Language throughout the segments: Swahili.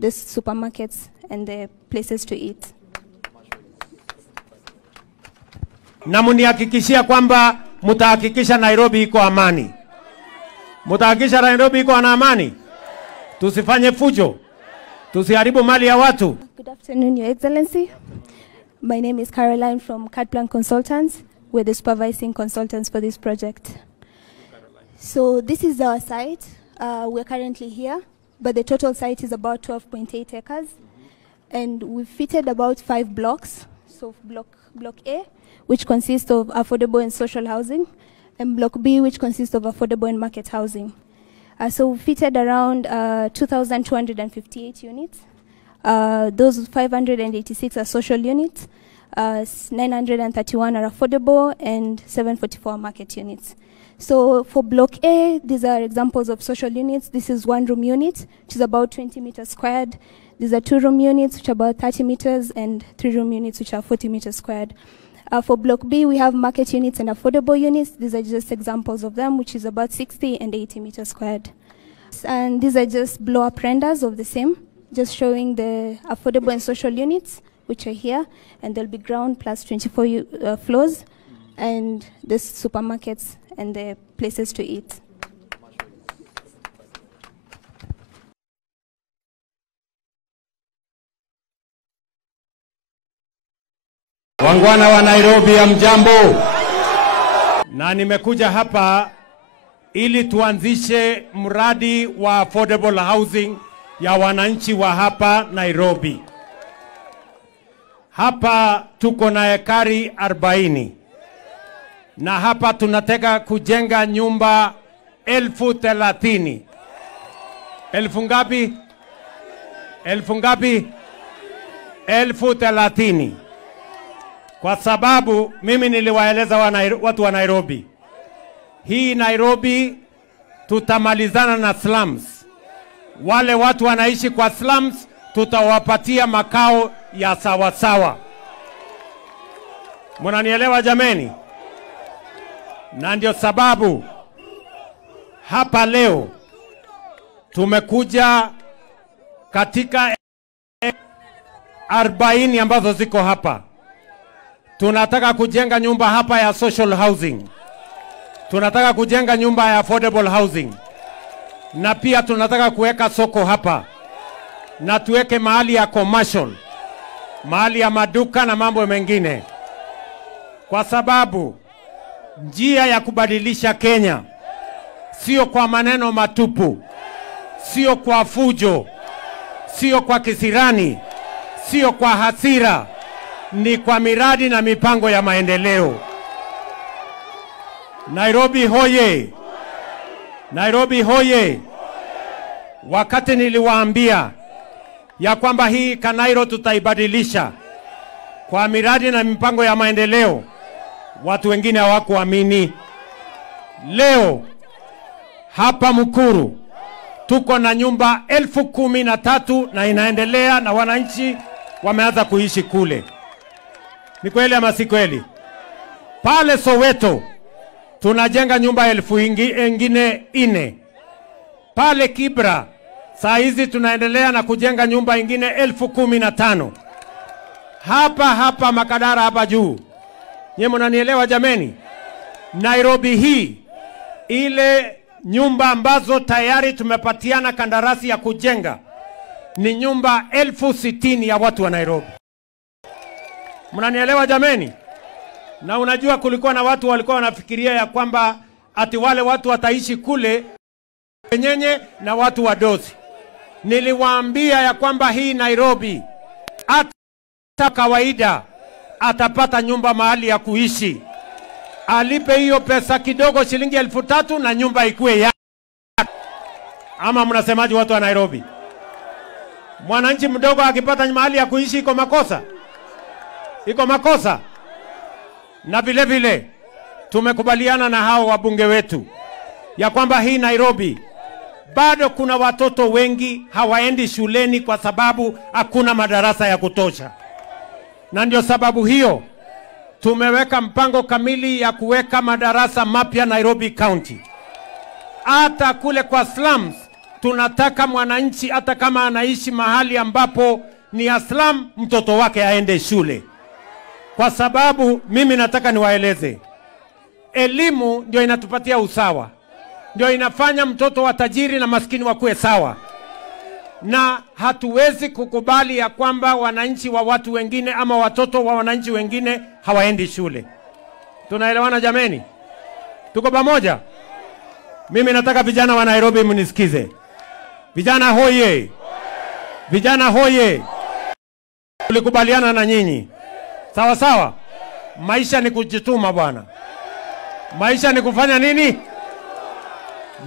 the supermarkets and the places to eat. Na munihakikishia kwamba mutahakikisha Nairobi iko amani. Mutahakikisha Nairobi iko na amani. Tusifanye fujo. Tusiharibu mali ya watu. Good afternoon, Your Excellency. My name is Caroline from Cadplan Consultants. We're the supervising consultants for this project. So this is our site. We're currently here, but the total site is about 12.8 acres. And we've fitted about 5 blocks. So block A, which consists of affordable and social housing, and block B, which consists of affordable and market housing. So we fitted around 2,258 units. Those 586 are social units, 931 are affordable, and 744 market units. So for block A, these are examples of social units. This is 1-room unit, which is about 20 meters squared. These are 2-room units, which are about 30 meters, and 3-room units, which are 40 meters squared. For block B, we have market units and affordable units. These are just examples of them, which is about 60 and 80 meters squared. And these are just blow-up renders of the same, just showing the affordable and social units, which are here, and there'll be ground plus 24 floors, and the supermarkets and the places to eat. Wangwana wa Nairobi, hamjambo. Na nimekuja hapa ili tuanzishe mradi wa affordable housing ya wananchi wa hapa Nairobi. Hapa tuko na ekari 40. Na hapa tunataka kujenga nyumba 30,000. Elfu ngapi? 30,000. Kwa sababu mimi niliwaeleza watu wa Nairobi. Hii Nairobi tutamalizana na slums. Wale watu wanaishi kwa slums tutawapatia makao ya sawasawa. Mnanielewa jameni? Na ndio sababu hapa leo tumekuja katika 40 ambazo ziko hapa. Tunataka kujenga nyumba hapa ya social housing. Tunataka kujenga nyumba ya affordable housing. Na pia tunataka kuweka soko hapa. Na tuweke mahali ya commercial. Mahali ya maduka na mambo mengine. Kwa sababu njia ya kubadilisha Kenya sio kwa maneno matupu, sio kwa fujo, sio kwa kisirani, sio kwa hasira, ni kwa miradi na mipango ya maendeleo. Nairobi hoye! Nairobi hoye! Wakati niliwaambia ya kwamba hii Kanairo tutaibadilisha kwa miradi na mipango ya maendeleo, watu wengine hawakuamini. Leo hapa Mukuru tuko na nyumba 13,000 na inaendelea na wananchi wameanza kuishi kule. Ni kweli ama si kweli? Pale Soweto tunajenga nyumba 4,000. Pale Kibra saa hizi tunaendelea na kujenga nyumba ingine 15,000. Hapa Makadara hapa juu. Nye mnanielewa jameni? Nairobi hii ile nyumba ambazo tayari tumepatiana kandarasi ya kujenga ni nyumba 60,000 ya watu wa Nairobi. Mnanielewa jameni? Na unajua kulikuwa na watu walikuwa wanafikiria ya kwamba ati wale watu wataishi kule Nyenye na watu wa Dosi. Niliwaambia ya kwamba hii Nairobi hata kawaida atapata nyumba mahali ya kuishi. Alipe hiyo pesa kidogo shilingi 3,000 na nyumba ikuwe ya. Ama mnasemaje watu wa Nairobi? Mwananchi mdogo akipata mahali ya kuishi iko makosa? Iko makosa? Na vile vile tumekubaliana na hao wabunge wetu ya kwamba hii Nairobi bado kuna watoto wengi hawaendi shuleni kwa sababu hakuna madarasa ya kutosha. Na ndio sababu hiyo tumeweka mpango kamili ya kuweka madarasa mapya Nairobi County. Hata kule kwa slums tunataka mwananchi hata kama anaishi mahali ambapo ni Islam, mtoto wake aende shule. Kwa sababu mimi nataka niwaeleze, elimu ndio inatupatia usawa, ndio inafanya mtoto wa tajiri na maskini wakuwe sawa, na hatuwezi kukubali ya kwamba wananchi wa watu wengine ama watoto wa wananchi wengine hawaendi shule. Tunaelewana jameni? Tuko pamoja? Mimi nataka vijana wa Nairobi mnisikize. Vijana hoye! Vijana hoye! Tulikubaliana na nyinyi. Sawa sawa? Maisha ni kujituma bwana. Maisha ni kufanya nini?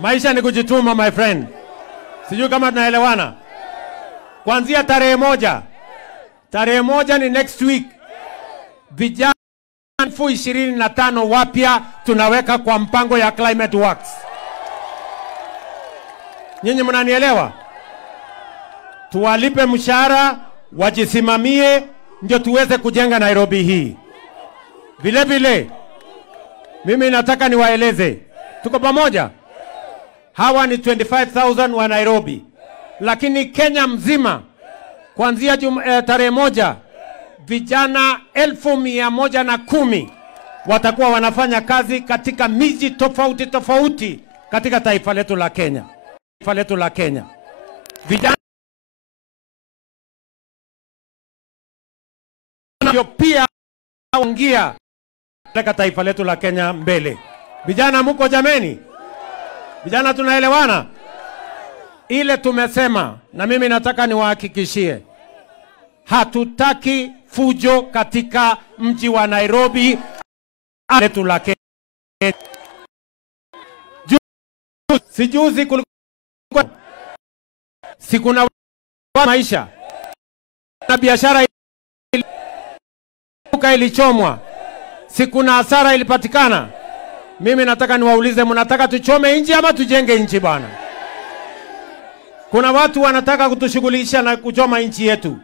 Maisha ni kujituma my friend. Sijui kama tunaelewana. Kuanzia tarehe moja ni next week. Vijana 25 wapya tunaweka kwa mpango ya Climate Works. Nyinyi mnanielewa? Tuwalipe mshahara, wajisimamie, ndio tuweze kujenga Nairobi hii. Vile vile mimi nataka niwaeleze, tuko pamoja? Hawa ni 25,000 wa Nairobi, lakini Kenya mzima kuanzia tarehe 1 vijana 1,110 watakuwa wanafanya kazi katika miji tofauti tofauti katika taifa letu la Kenya. Taifa letu la Kenya. Vijana ndio pia waingia katika taifa letu la Kenya mbele. Vijana mko jameni? Vijana tunaelewana? Ile tumesema, na mimi nataka niwahakikishie, hatutaki fujo katika mji wa Nairobi letu la Kenya. Sijuzi kulikuwa sikuna maisha na biashara ilichomwa, sikuna hasara ilipatikana. Mimi nataka niwaulize, mnataka tuchome nchi ama tujenge nchi bwana? Kuna watu wanataka kutushughulisha na kuchoma nchi yetu.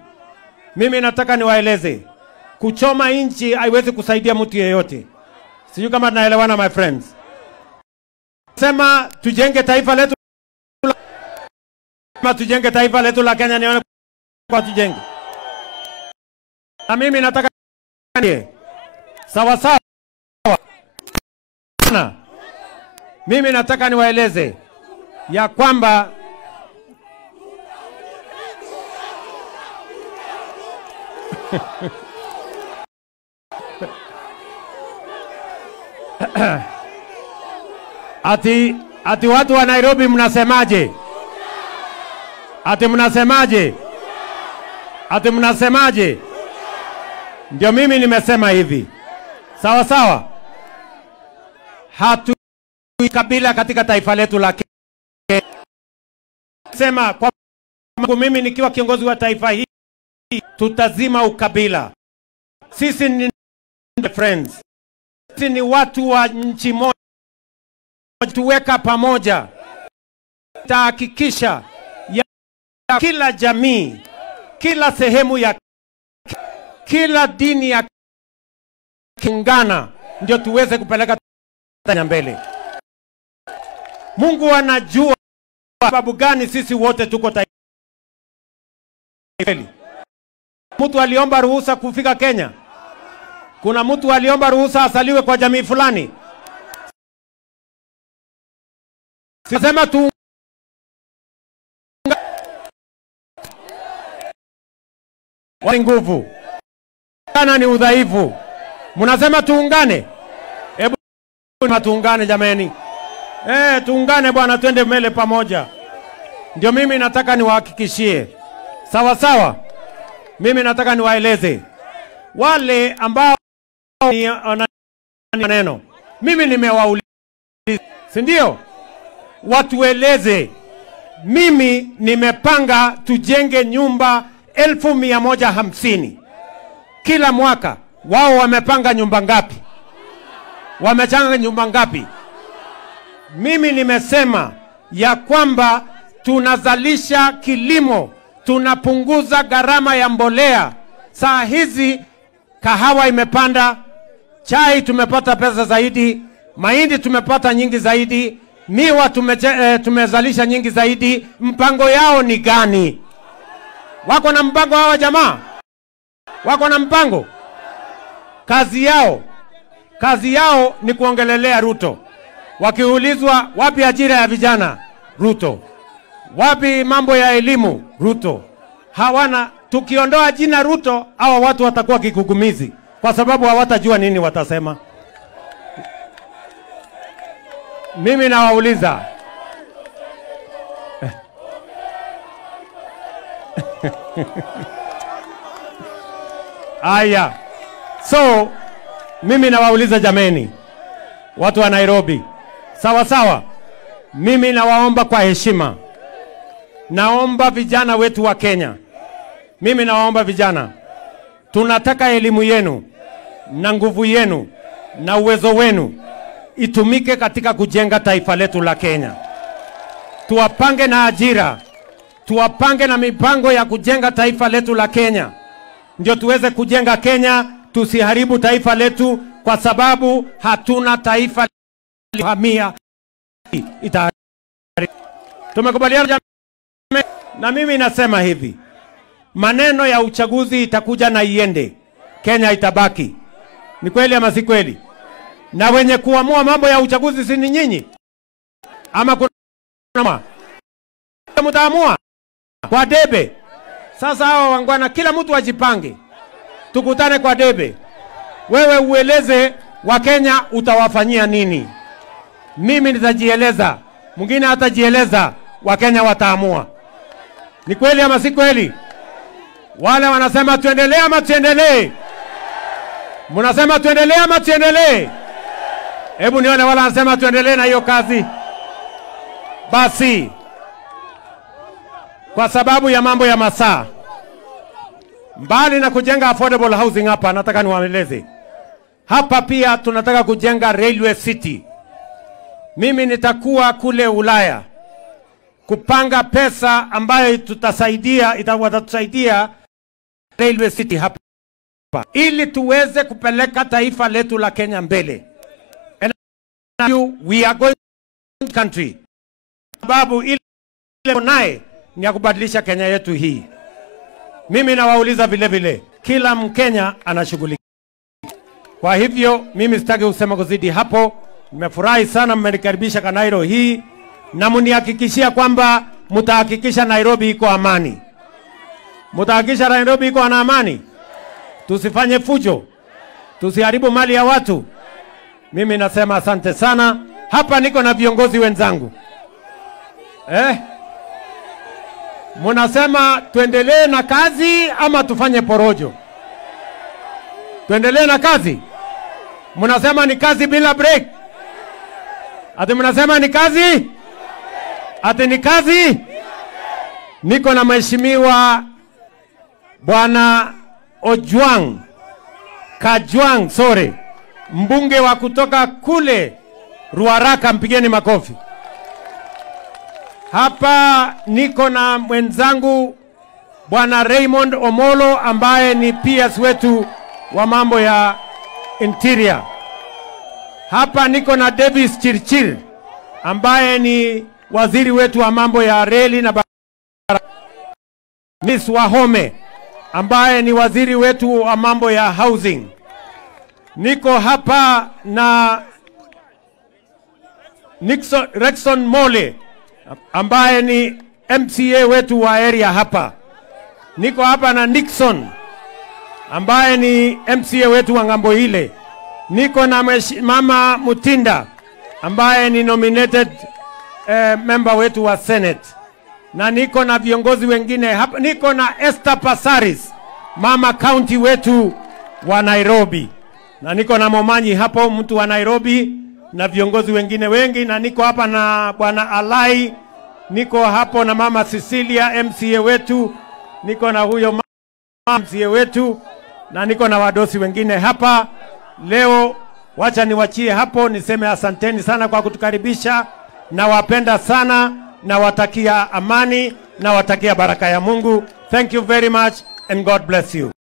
Mimi nataka niwaeleze, kuchoma nchi haiwezi kusaidia mtu yeyote. Sijui kama tunaelewana my friends. Sema tujenge taifa letu, kama tujenge taifa letu la Kenya, nione kwa tujenge. Na mimi nataka sawa sawa. Mimi nataka niwaeleze ya kwamba ati watu wa Nairobi mnasemaje? Ati mnasemaje? Ati mnasemaje? Ndio mimi nimesema hivi. Sawa sawa. Hatu kabila katika taifa letu la Kenya. Sema kwa mimi nikiwa kiongozi wa taifa hii, tutazima ukabila. Sisi ni friends. Sisi ni watu wa nchi moja. Tuweka pamoja. Tahakikisha ya kila jamii, kila sehemu ya kila dini ya kiungana, ndio tuweze kupeleka mbele. Mungu anajua sababu gani sisi wote tuko taifa. Mtu aliomba ruhusa kufika Kenya? Kuna mtu aliomba ruhusa asaliwe kwa jamii fulani? Sisema tu wa nguvu kana ni udhaifu. Mnasema tuungane? Hebu tuungane jameni. Tuungane bwana, twende mbele pamoja. Ndio mimi nataka niwahakikishie. Sawa sawa. Mimi nataka niwaeleze wale ambao ni maneno. Mimi nimewauliza, si ndio? Watueleze. Mimi nimepanga tujenge nyumba 1,150 kila mwaka. Wao wamepanga nyumba ngapi? Wamechanga nyumba ngapi? Mimi nimesema ya kwamba tunazalisha kilimo, tunapunguza gharama ya mbolea. Saa hizi kahawa imepanda, chai tumepata pesa zaidi, mahindi tumepata nyingi zaidi, miwa tumezalisha nyingi zaidi. Mpango yao ni gani? Wako na mpango hawa jamaa? Wako na mpango? Kazi yao ni kuongelelea Ruto. Wakiulizwa wapi ajira ya vijana, Ruto. Wapi mambo ya elimu, Ruto. Hawana. Tukiondoa jina Ruto, hawa watu watakuwa kigugumizi kwa sababu hawatajua nini watasema. Mimi nawauliza aya. So mimi nawauliza jameni, watu wa Nairobi, sawa sawa, mimi nawaomba kwa heshima, naomba vijana wetu wa Kenya, mimi nawaomba vijana, tunataka elimu yenu na nguvu yenu na uwezo wenu itumike katika kujenga taifa letu la Kenya. Tuwapange na ajira, tuwapange na mipango ya kujenga taifa letu la Kenya, ndio tuweze kujenga Kenya. Tusiharibu taifa letu kwa sababu hatuna taifa hamia. Tumekubaliana na mimi nasema hivi, maneno ya uchaguzi itakuja na iende, Kenya itabaki. Ni kweli ama si kweli? Na wenye kuamua mambo ya uchaguzi si ni nyinyi? Ama kuna mtaamua kwa debe? Sasa hao wangwana, kila mtu ajipange, tukutane kwa debe. Wewe ueleze wa Kenya utawafanyia nini. Mimi nitajieleza, mwingine hatajieleza, wa Kenya wataamua. Ni kweli ama si kweli? Wale wanasema tuendelee ama tuendelee? Mnasema tuendelee ama tuendelee? Hebu nione wala wanasema tuendelee na hiyo kazi. Basi kwa sababu ya mambo ya masaa, mbali na kujenga affordable housing hapa, nataka niwaeleze hapa pia tunataka kujenga railway city. Mimi nitakuwa kule Ulaya kupanga pesa ambayo itatusaidia railway city hapa, ili tuweze kupeleka taifa letu la Kenya mbele. And we are going to country, sababu ile naye ni ya kubadilisha Kenya yetu hii. Mimi nawauliza vile vile, kila Mkenya anashughulika. Kwa hivyo mimi sitaki kusema kuzidi hapo. Nimefurahi sana mmenikaribisha Kanairo hii, na mnihakikishia kwamba mtahakikisha Nairobi iko amani. Mtahakikisha Nairobi iko na amani. Tusifanye fujo, tusiharibu mali ya watu. Mimi nasema asante sana. Hapa niko na viongozi wenzangu. Munasema tuendelee na kazi ama tufanye porojo? Tuendelee na kazi. Munasema ni kazi bila break. Ati munasema ni kazi? Ati ni kazi? Niko na mheshimiwa Bwana Kajwang, mbunge wa kutoka kule Ruaraka, mpigeni makofi. Hapa niko na mwenzangu Bwana Raymond Omolo ambaye ni PS wetu wa mambo ya interior. Hapa niko na Davis Chirchir ambaye ni waziri wetu wa mambo ya reli na barabara. Miss Wahome ambaye ni waziri wetu wa mambo ya housing. Niko hapa na Rexon Mole ambaye ni MCA wetu wa area hapa. Niko hapa na Nixon ambaye ni MCA wetu wa ngambo ile. Niko na Mama Mutinda ambaye ni nominated member wetu wa Senate. Na niko na viongozi wengine hapa. Niko na Esther Passaris, mama county wetu wa Nairobi. Na niko na Momanyi hapo, mtu wa Nairobi, na viongozi wengine wengi. Na niko hapa na Bwana Alai, niko hapo na Mama Cecilia MCA wetu, niko na huyo mama MCA wetu, na niko na wadosi wengine hapa. Leo wacha niwachie hapo, niseme asanteni sana kwa kutukaribisha, na wapenda sana, na watakia amani, na watakia baraka ya Mungu. Thank you very much and God bless you.